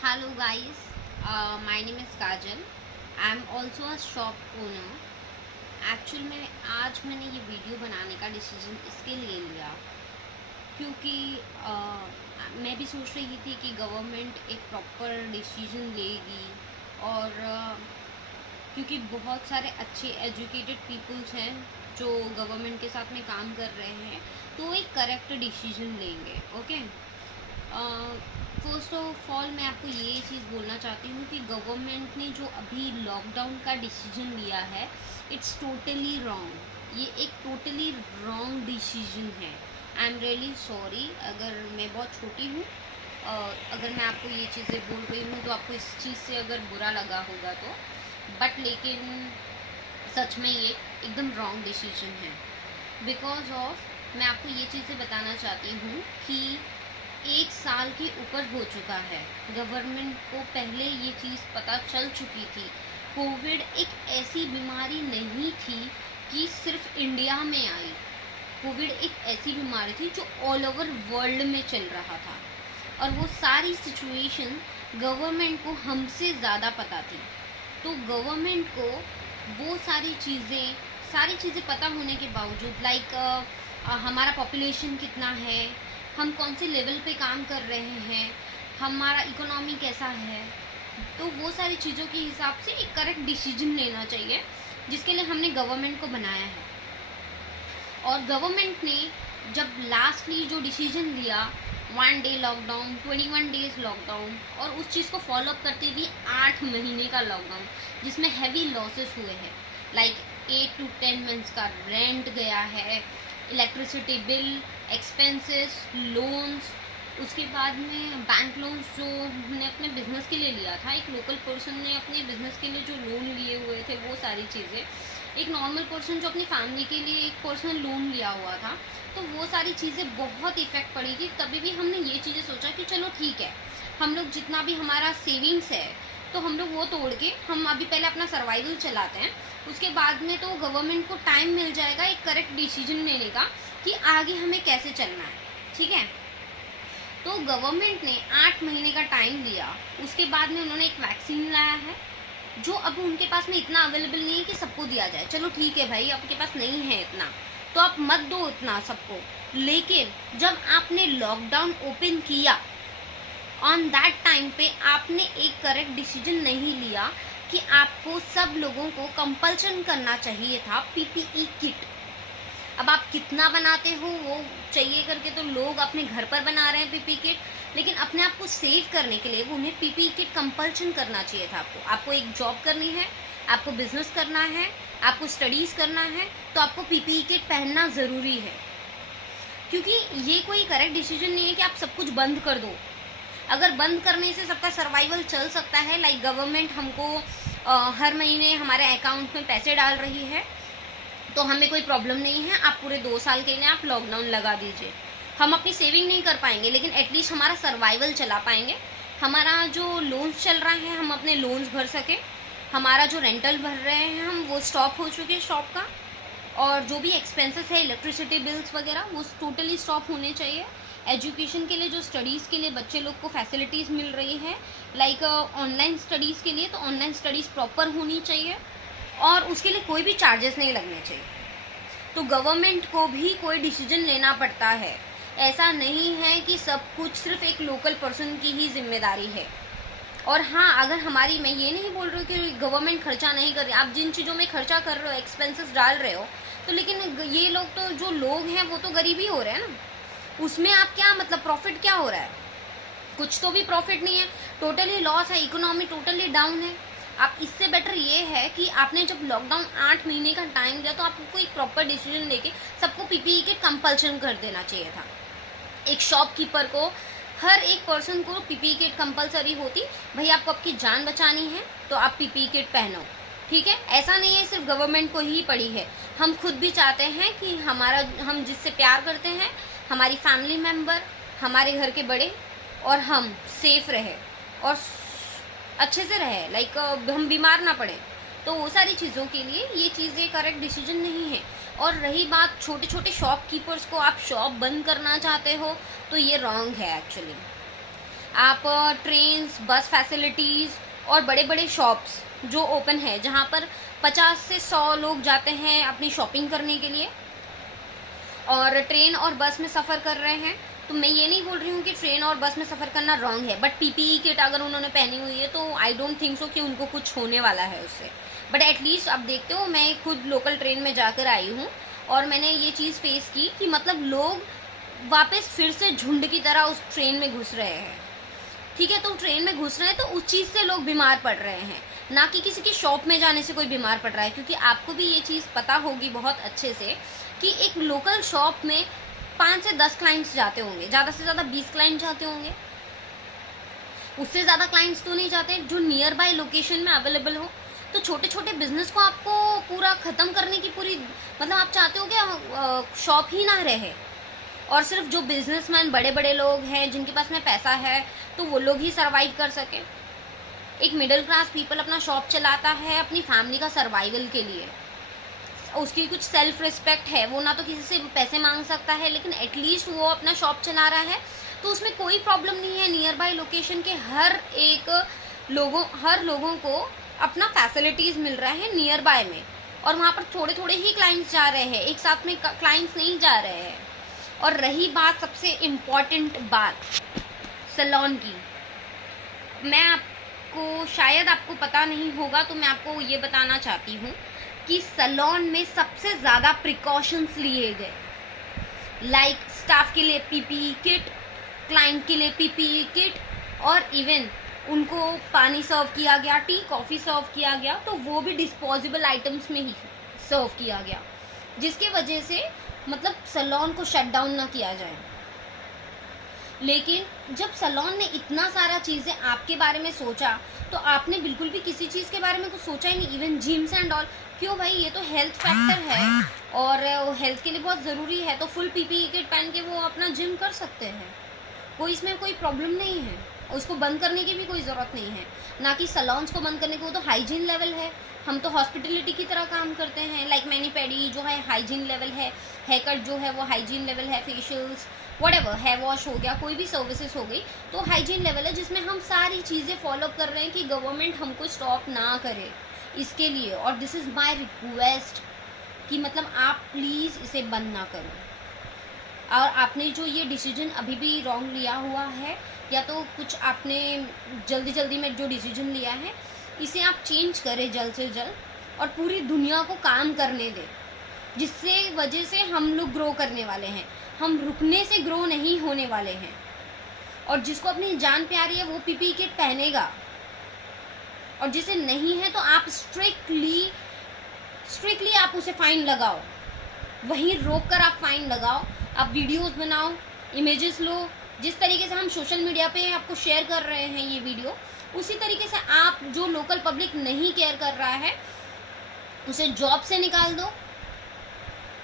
Hello guys, my name is Kajal. I am also a shop owner. Actual में आज मैंने ये video बनाने का डिसीजन इसके लिए लिया क्योंकि मैं भी सोच रही थी कि गवर्नमेंट एक प्रॉपर डिसीजन लेगी और क्योंकि बहुत सारे अच्छे एजुकेटेड पीपल्स हैं जो गवर्नमेंट के साथ में काम कर रहे हैं तो एक करेक्ट डिसीजन लेंगे। ओके, फर्स्ट ऑफ ऑल मैं आपको ये चीज़ बोलना चाहती हूँ कि गवर्नमेंट ने जो अभी लॉकडाउन का डिसीजन लिया है इट्स टोटली रॉन्ग। ये एक टोटली रॉन्ग डिसीजन है। आई एम रियली सॉरी अगर मैं बहुत छोटी हूँ, अगर मैं आपको ये चीज़ें बोल रही हूँ तो आपको इस चीज़ से अगर बुरा लगा होगा तो, बट लेकिन सच में ये एकदम रॉन्ग डिसीजन है। बिकॉज ऑफ मैं आपको ये चीज़ें बताना चाहती हूँ कि 1 साल के ऊपर हो चुका है, गवर्नमेंट को पहले ये चीज़ पता चल चुकी थी। कोविड एक ऐसी बीमारी नहीं थी कि सिर्फ इंडिया में आई। कोविड एक ऐसी बीमारी थी जो ऑल ओवर वर्ल्ड में चल रहा था और वो सारी सिचुएशन गवर्नमेंट को हमसे ज़्यादा पता थी। तो गवर्नमेंट को वो सारी चीज़ें पता होने के बावजूद हमारा पॉपुलेशन कितना है, हम कौन से लेवल पे काम कर रहे हैं, हमारा इकोनॉमी कैसा है, तो वो सारी चीज़ों के हिसाब से एक करेक्ट डिसीजन लेना चाहिए जिसके लिए हमने गवर्नमेंट को बनाया है। और गवर्नमेंट ने जब लास्टली जो डिसीजन लिया 1 डे लॉकडाउन, 21 डेज लॉकडाउन और उस चीज़ को फॉलोअप करते हुए 8 महीने का लॉकडाउन जिसमें हैवी लॉसेस हुए हैं, 8 to 10 मंथ्स का रेंट गया है, इलेक्ट्रिसिटी बिल, एक्सपेंसेस, लोन्स, उसके बाद में बैंक लोन्स जो हमने अपने बिज़नेस के लिए लिया था, एक लोकल पर्सन ने अपने बिज़नेस के लिए जो लोन लिए हुए थे वो सारी चीज़ें, एक नॉर्मल पर्सन जो अपनी फैमिली के लिए एक पर्सनल लोन लिया हुआ था, तो वो सारी चीज़ें बहुत इफ़ेक्ट पड़ेगी। तभी भी हमने ये चीज़ें सोचा कि चलो ठीक है, हम लोग जितना भी हमारा सेविंग्स है तो हम लोग वो तोड़ के हम अभी पहले अपना सर्वाइवल चलाते हैं, उसके बाद में तो गवर्नमेंट को टाइम मिल जाएगा एक करेक्ट डिसीजन लेने का कि आगे हमें कैसे चलना है। ठीक है, तो गवर्नमेंट ने 8 महीने का टाइम लिया, उसके बाद में उन्होंने एक वैक्सीन लाया है जो अब उनके पास में इतना अवेलेबल नहीं है कि सबको दिया जाए। चलो ठीक है भाई, आपके पास नहीं है इतना तो आप मत दो उतना सबको, लेकिन जब आपने लॉकडाउन ओपन किया ऑन दैट टाइम पे आपने एक करेक्ट डिसीजन नहीं लिया कि आपको सब लोगों को कंपल्सन करना चाहिए था पीपीई किट। अब आप कितना बनाते हो वो चाहिए करके तो लोग अपने घर पर बना रहे हैं पीपीई किट, लेकिन अपने आप को सेव करने के लिए वो उन्हें पीपीई किट कंपल्सन करना चाहिए था। आपको एक जॉब करनी है, आपको बिजनेस करना है, आपको स्टडीज़ करना है, तो आपको पीपीई किट पहनना ज़रूरी है। क्योंकि ये कोई करेक्ट डिसीजन नहीं है कि आप सब कुछ बंद कर दो। अगर बंद करने से सबका सर्वाइवल चल सकता है, गवर्नमेंट हमको हर महीने हमारे अकाउंट में पैसे डाल रही है तो हमें कोई प्रॉब्लम नहीं है, आप पूरे 2 साल के लिए आप लॉकडाउन लगा दीजिए। हम अपनी सेविंग नहीं कर पाएंगे लेकिन एटलीस्ट हमारा सर्वाइवल चला पाएंगे, हमारा जो लोन्स चल रहा है हम अपने लोन्स भर सकें, हमारा जो रेंटल भर रहे हैं हम वो स्टॉप हो चुके शॉप का, और जो भी एक्सपेंसेस है इलेक्ट्रिसिटी बिल्स वगैरह वो टोटली स्टॉप होने चाहिए। एजुकेशन के लिए जो स्टडीज़ के लिए बच्चे लोग को फैसिलिटीज़ मिल रही है ऑनलाइन स्टडीज़ के लिए, तो ऑनलाइन स्टडीज़ प्रॉपर होनी चाहिए और उसके लिए कोई भी चार्जेस नहीं लगने चाहिए। तो गवर्नमेंट को भी कोई डिसीजन लेना पड़ता है, ऐसा नहीं है कि सब कुछ सिर्फ एक लोकल पर्सन की ही जिम्मेदारी है। और हाँ, अगर हमारी, मैं ये नहीं बोल रही हूँ कि गवर्नमेंट खर्चा नहीं कर रही, आप जिन चीज़ों में खर्चा कर रहे हो, एक्सपेंसेस डाल रहे हो, तो लेकिन ये लोग तो जो लोग हैं वो तो गरीब ही हो रहे हैं ना, उसमें आप क्या मतलब प्रॉफिट क्या हो रहा है? कुछ तो भी प्रॉफिट नहीं है, टोटली लॉस है, इकोनॉमी टोटली डाउन है। आप इससे बेटर ये है कि आपने जब लॉकडाउन 8 महीने का टाइम दिया तो आपको एक प्रॉपर डिसीजन लेके सबको पीपीई किट कंपल्सन कर देना चाहिए था। एक शॉपकीपर को, हर एक पर्सन को पीपीई किट कंपलसरी होती, भाई आपको आपकी जान बचानी है तो आप पीपीई किट पहनो। ठीक है, ऐसा नहीं है सिर्फ गवर्नमेंट को ही पड़ी है, हम खुद भी चाहते हैं कि हम जिससे प्यार करते हैं, हमारी फैमिली मेम्बर, हमारे घर के बड़े और हम सेफ रहे और अच्छे से रहे, हम बीमार ना पड़े। तो वो सारी चीज़ों के लिए ये चीज़ें करेक्ट डिसीजन नहीं है। और रही बात छोटे छोटे शॉपकीपर्स को आप शॉप बंद करना चाहते हो, तो ये रॉन्ग है एक्चुअली। आप ट्रेन्स, बस फैसिलिटीज़ और बड़े बड़े शॉप्स जो ओपन है, जहाँ पर 50 से 100 लोग जाते हैं अपनी शॉपिंग करने के लिए और ट्रेन और बस में सफ़र कर रहे हैं, तो मैं ये नहीं बोल रही हूँ कि ट्रेन और बस में सफ़र करना रॉन्ग है, बट पीपीई किट अगर उन्होंने पहनी हुई है तो आई डोंट थिंक सो कि उनको कुछ होने वाला है उससे। बट एटलीस्ट अब देखते हो, मैं खुद लोकल ट्रेन में जाकर आई हूँ और मैंने ये चीज़ फेस की कि मतलब लोग वापस फिर से झुंड की तरह उस ट्रेन में घुस रहे हैं। ठीक है, तो ट्रेन में घुस रहे हैं तो उस चीज़ से लोग बीमार पड़ रहे हैं, ना कि किसी की शॉप में जाने से कोई बीमार पड़ रहा है। क्योंकि आपको भी ये चीज़ पता होगी बहुत अच्छे से कि एक लोकल शॉप में 5 से 10 क्लाइंट्स जाते होंगे, ज़्यादा से ज़्यादा 20 क्लाइंट जाते होंगे, उससे ज़्यादा क्लाइंट्स तो नहीं जाते जो नियर बाय लोकेशन में अवेलेबल हो। तो छोटे छोटे बिजनेस को आपको पूरा ख़त्म करने की पूरी मतलब आप चाहते हो कि शॉप ही ना रहे और सिर्फ जो बिजनेसमैन बड़े बड़े लोग हैं जिनके पास में पैसा है तो वो लोग ही सर्वाइव कर सकें। एक मिडिल क्लास पीपल अपना शॉप चलाता है अपनी फैमिली का सर्वाइवल के लिए, उसकी कुछ सेल्फ रिस्पेक्ट है, वो ना तो किसी से पैसे मांग सकता है लेकिन एटलीस्ट वो अपना शॉप चला रहा है, तो उसमें कोई प्रॉब्लम नहीं है। नियर बाय लोकेशन के हर लोगों को अपना फैसिलिटीज़ मिल रहा है नियर बाय में, और वहाँ पर थोड़े थोड़े ही क्लाइंट्स जा रहे हैं, एक साथ में क्लाइंट्स नहीं जा रहे हैं। और रही बात सबसे इम्पॉर्टेंट बात सैलून की, मैं आपको शायद आपको पता नहीं होगा तो मैं आपको ये बताना चाहती हूँ कि सैलून में सबसे ज़्यादा प्रिकॉशंस लिए गए, लाइक स्टाफ के लिए पीपीई किट, क्लाइंट के लिए पीपीई किट, और इवन उनको पानी सर्व किया गया, टी कॉफ़ी सर्व किया गया, तो वो भी डिस्पोजेबल आइटम्स में ही सर्व किया गया, जिसके वजह से मतलब सैलून को शट डाउन ना किया जाए। लेकिन जब सैलून ने इतना सारा चीज़ें आपके बारे में सोचा तो आपने बिल्कुल भी किसी चीज़ के बारे में कुछ सोचा ही नहीं, इवन जिम्स एंड ऑल। क्यों भाई, ये तो हेल्थ फैक्टर है और हेल्थ के लिए बहुत ज़रूरी है, तो फुल पीपीई किट पहन के वो अपना जिम कर सकते हैं, कोई इसमें कोई प्रॉब्लम नहीं है, उसको बंद करने की भी कोई ज़रूरत नहीं है। ना कि सैलून्स को बंद करने को, वो तो हाइजीन लेवल है, हम तो हॉस्पिटलिटी की तरह काम करते हैं, लाइक मैनी पेडी जो है हाइजीन लेवल है, हेयर कट जो है वो हाइजीन लेवल है, फेशियल्स व्हाटएवर, हेयर वॉश हो गया, कोई भी सर्विसेज हो गई, तो हाइजीन लेवल है जिसमें हम सारी चीज़ें फॉलो कर रहे हैं कि गवर्नमेंट हमको स्टॉप ना करे इसके लिए। और दिस इज़ माय रिक्वेस्ट कि मतलब आप प्लीज़ इसे बंद ना करो। और आपने जो ये डिसीजन अभी भी रॉन्ग लिया हुआ है, या तो कुछ आपने जल्दी जल्दी में जो डिसीजन लिया है इसे आप चेंज करें जल्द से जल्द, और पूरी दुनिया को काम करने दें, जिससे वजह से हम लोग ग्रो करने वाले हैं, हम रुकने से ग्रो नहीं होने वाले हैं। और जिसको अपनी जान प्यारी है वो पीपीई किट पहनेगा, और जिसे नहीं है तो आप स्ट्रिक्टली आप उसे फाइन लगाओ, वहीं रोक कर आप फाइन लगाओ, आप वीडियोस बनाओ, इमेजेस लो, जिस तरीके से हम सोशल मीडिया पे आपको शेयर कर रहे हैं ये वीडियो, उसी तरीके से आप जो लोकल पब्लिक नहीं केयर कर रहा है उसे जॉब से निकाल दो,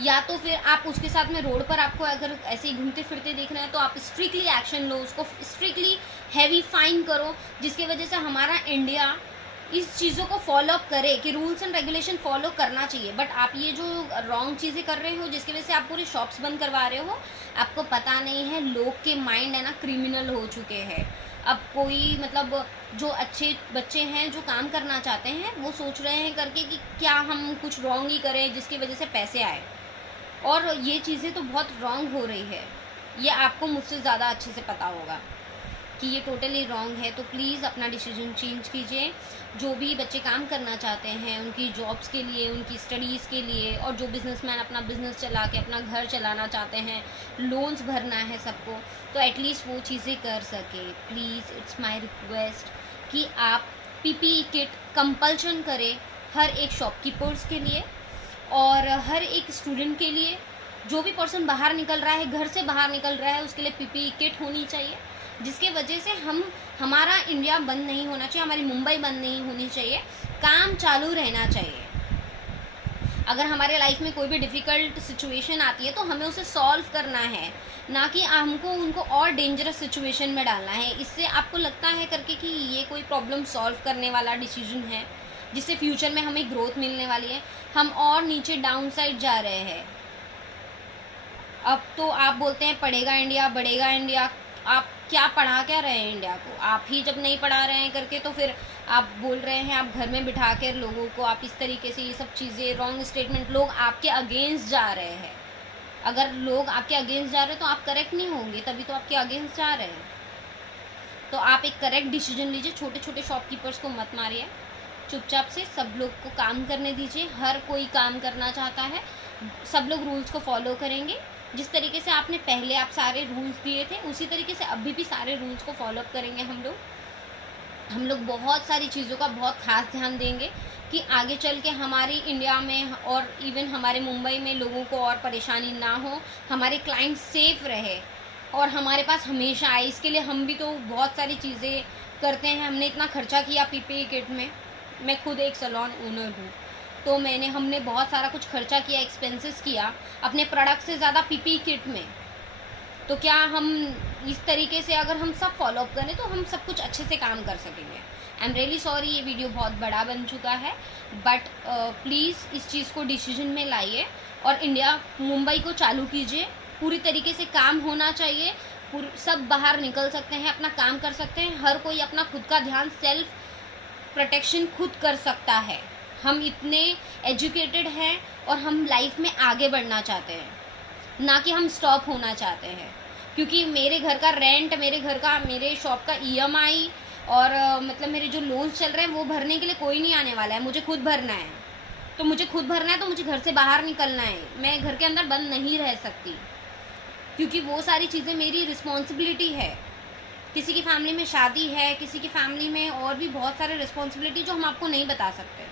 या तो फिर आप उसके साथ में रोड पर आपको अगर ऐसे ही घूमते फिरते देख रहे हैं तो आप स्ट्रिक्टली एक्शन लो, उसको स्ट्रिक्टली हैवी फाइन करो, जिसकी वजह से हमारा इंडिया इस चीज़ों को फॉलो अप करे कि रूल्स एंड रेगुलेशन फॉलो करना चाहिए। बट आप ये जो रॉन्ग चीज़ें कर रहे हो जिसकी वजह से आप पूरे शॉप्स बंद करवा रहे हो, आपको पता नहीं है लोग के माइंड है ना क्रिमिनल हो चुके हैं। अब कोई मतलब जो अच्छे बच्चे हैं जो काम करना चाहते हैं वो सोच रहे हैं करके कि क्या हम कुछ रॉन्ग ही करें जिसकी वजह से पैसे आए, और ये चीज़ें तो बहुत रॉन्ग हो रही है, ये आपको मुझसे ज़्यादा अच्छे से पता होगा कि ये टोटली रॉन्ग है। तो प्लीज़ अपना डिसीजन चेंज कीजिए। जो भी बच्चे काम करना चाहते हैं उनकी जॉब्स के लिए, उनकी स्टडीज़ के लिए, और जो बिजनेसमैन अपना बिजनेस चला के अपना घर चलाना चाहते हैं, लोन्स भरना है सबको, तो एटलीस्ट वो चीज़ें कर सके। प्लीज़ इट्स माय रिक्वेस्ट कि आप पीपीई किट कंपल्शन करें हर एक शॉपकीपर्स के लिए और हर एक स्टूडेंट के लिए। जो भी पर्सन बाहर निकल रहा है, घर से बाहर निकल रहा है, उसके लिए पीपीई किट होनी चाहिए, जिसके वजह से हमारा इंडिया बंद नहीं होना चाहिए, हमारी मुंबई बंद नहीं होनी चाहिए, काम चालू रहना चाहिए। अगर हमारे लाइफ में कोई भी डिफ़िकल्ट सिचुएशन आती है तो हमें उसे सॉल्व करना है, ना कि हमको उनको और डेंजरस सिचुएशन में डालना है। इससे आपको लगता है करके कि ये कोई प्रॉब्लम सॉल्व करने वाला डिसीजन है जिससे फ्यूचर में हमें ग्रोथ मिलने वाली है, हम और नीचे डाउन साइड जा रहे हैं। अब तो आप बोलते हैं पढ़ेगा इंडिया, बढ़ेगा इंडिया, आप क्या पढ़ा क्या रहे हैं इंडिया को? आप ही जब नहीं पढ़ा रहे हैं करके तो फिर आप बोल रहे हैं आप घर में बिठा कर लोगों को आप इस तरीके से ये सब चीज़ें रॉन्ग स्टेटमेंट, लोग आपके अगेंस्ट जा रहे हैं। अगर लोग आपके अगेंस्ट जा रहे हैं तो आप करेक्ट नहीं होंगे, तभी तो आपके अगेंस्ट जा रहे हैं। तो आप एक करेक्ट डिसीजन लीजिए, छोटे छोटे शॉपकीपर्स को मत मारिए, चुपचाप से सब लोग को काम करने दीजिए। हर कोई काम करना चाहता है, सब लोग रूल्स को फॉलो करेंगे। जिस तरीके से आपने पहले आप सारे रूल्स दिए थे उसी तरीके से अभी भी सारे रूल्स को फॉलो अप करेंगे हम लोग बहुत सारी चीज़ों का बहुत खास ध्यान देंगे कि आगे चल के हमारी इंडिया में और इवन हमारे मुंबई में लोगों को और परेशानी ना हो, हमारे क्लाइंट सेफ रहे और हमारे पास हमेशा आए। इसके लिए हम भी तो बहुत सारी चीज़ें करते हैं। हमने इतना खर्चा किया पीपीई किट में। मैं खुद एक सैलून ओनर हूँ, तो हमने बहुत सारा कुछ खर्चा किया, एक्सपेंसेस किया अपने प्रोडक्ट से ज़्यादा पीपीई किट में। तो क्या हम इस तरीके से अगर हम सब फॉलो अप करें तो हम सब कुछ अच्छे से काम कर सकेंगे। आई एम रियली सॉरी, ये वीडियो बहुत बड़ा बन चुका है, बट प्लीज़ इस चीज़ को डिसीजन में लाइए और इंडिया मुंबई को चालू कीजिए। पूरी तरीके से काम होना चाहिए, सब बाहर निकल सकते हैं, अपना काम कर सकते हैं। हर कोई अपना खुद का ध्यान, सेल्फ प्रोटेक्शन खुद कर सकता है। हम इतने एजुकेटेड हैं और हम लाइफ में आगे बढ़ना चाहते हैं, ना कि हम स्टॉप होना चाहते हैं। क्योंकि मेरे घर का रेंट, मेरे शॉप का ईएमआई और मतलब मेरे जो लोन्स चल रहे हैं वो भरने के लिए कोई नहीं आने वाला है, मुझे खुद भरना है। तो मुझे खुद भरना है तो मुझे घर से बाहर निकलना है, मैं घर के अंदर बंद नहीं रह सकती, क्योंकि वो सारी चीज़ें मेरी रिस्पॉन्सिबिलिटी है। किसी की फैमिली में शादी है, किसी की फैमिली में और भी बहुत सारे रिस्पॉन्सिबिलिटी जो हम आपको नहीं बता सकते।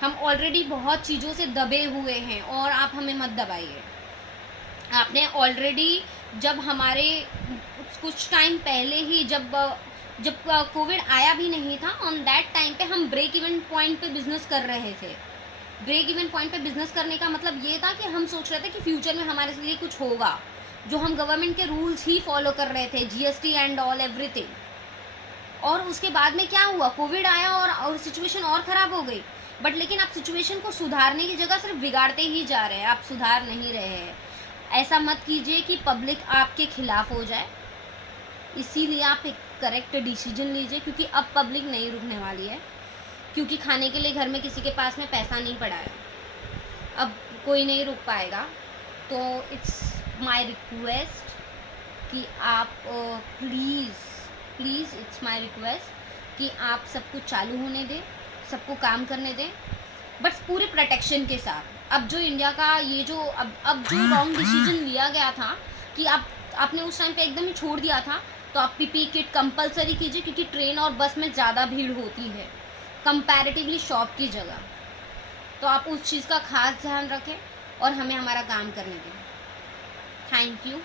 हम ऑलरेडी बहुत चीज़ों से दबे हुए हैं और आप हमें मत दबाइए। आपने ऑलरेडी जब हमारे कुछ टाइम पहले ही जब कोविड आया भी नहीं था, ऑन दैट टाइम पे हम ब्रेक इवन पॉइंट पे बिजनेस कर रहे थे। ब्रेक इवन पॉइंट पे बिजनेस करने का मतलब ये था कि हम सोच रहे थे कि फ्यूचर में हमारे लिए कुछ होगा, जो हम गवर्नमेंट के रूल्स ही फॉलो कर रहे थे, जीएसटी एंड ऑल एवरीथिंग। और उसके बाद में क्या हुआ, कोविड आया और सिचुएशन और ख़राब हो गई। बट लेकिन आप सिचुएशन को सुधारने की जगह सिर्फ बिगाड़ते ही जा रहे हैं, आप सुधार नहीं रहे हैं। ऐसा मत कीजिए कि पब्लिक आपके खिलाफ हो जाए। इसीलिए आप एक करेक्ट डिसीजन लीजिए, क्योंकि अब पब्लिक नहीं रुकने वाली है। क्योंकि खाने के लिए घर में किसी के पास में पैसा नहीं पड़ा है, अब कोई नहीं रुक पाएगा। तो इट्स माय रिक्वेस्ट कि आप प्लीज़ इट्स माय रिक्वेस्ट कि आप सब कुछ चालू होने दें, सबको काम करने दें, बट पूरे प्रोटेक्शन के साथ। अब जो इंडिया का ये जो अब जो रॉन्ग डिसीजन लिया गया था कि आपने उस टाइम पे एकदम ही छोड़ दिया था, तो आप पीपीई किट कंपलसरी कीजिए, क्योंकि ट्रेन और बस में ज़्यादा भीड़ होती है कंपैरेटिवली शॉप की जगह। तो आप उस चीज़ का खास ध्यान रखें और हमें हमारा काम करने दें। Thank you.